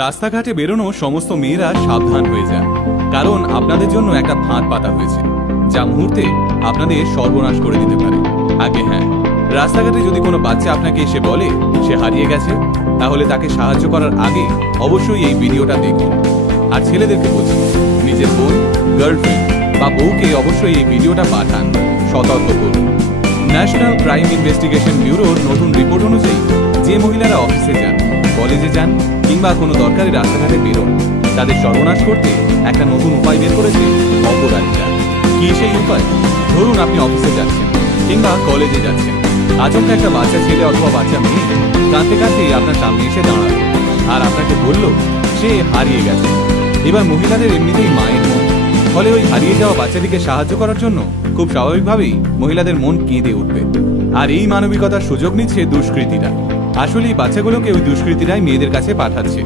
রাস্তাঘাটে বেরোনো সমস্ত মেয়েরা সাবধান হয়ে যান, কারণ আপনাদের জন্য একটা ফাঁদ পাতা হয়েছে যা মুহূর্তে আপনাদের সর্বনাশ করে দিতে পারে। আগে হ্যাঁ, রাস্তাঘাটে যদি কোনো বাচ্চা আপনাকে এসে বলে সে হারিয়ে গেছে, তাহলে তাকে সাহায্য করার আগে অবশ্যই এই ভিডিওটা দেখুন। আর ছেলেদেরকে বলছি, নিজের বোন, গার্লফ্রেন্ড বা বউকে অবশ্যই এই ভিডিওটা পাঠান, সতর্ক করুন। ন্যাশনাল ক্রাইম ইনভেস্টিগেশন ব্যুরোর নতুন রিপোর্ট অনুযায়ী যে মহিলারা অফিসে যান, কলেজে যান কিংবা কোনো দরকারি রাস্তাঘাটে বেরোন, তাদের সর্বনাশ করতে একটা নতুন উপায় বের করেছে অপরাধীরা। কি সেই উপায়? ধরুন আপনি অফিসে যাচ্ছেন কিংবা কলেজে যাচ্ছেন, আচমকা একটা বাচ্চা ছেলে অথবা বাচ্চা মেয়ে কাঁদতে কাঁদতে আপনার সামনে এসে দাঁড়ালো আর আপনাকে বলল সে হারিয়ে গেছে। এবার মহিলাদের এমনিতেই মায়ের মন, ফলে ওই হারিয়ে যাওয়া বাচ্চাটিকে সাহায্য করার জন্য খুব স্বাভাবিকভাবেই মহিলাদের মন কেঁদে উঠবে। আর এই মানবিকতার সুযোগ নিচ্ছে দুষ্কৃতীরা। আসলে এই বাচ্চাগুলোকে ওই দুষ্কৃতীরাই মেয়েদের কাছে পাঠাচ্ছে।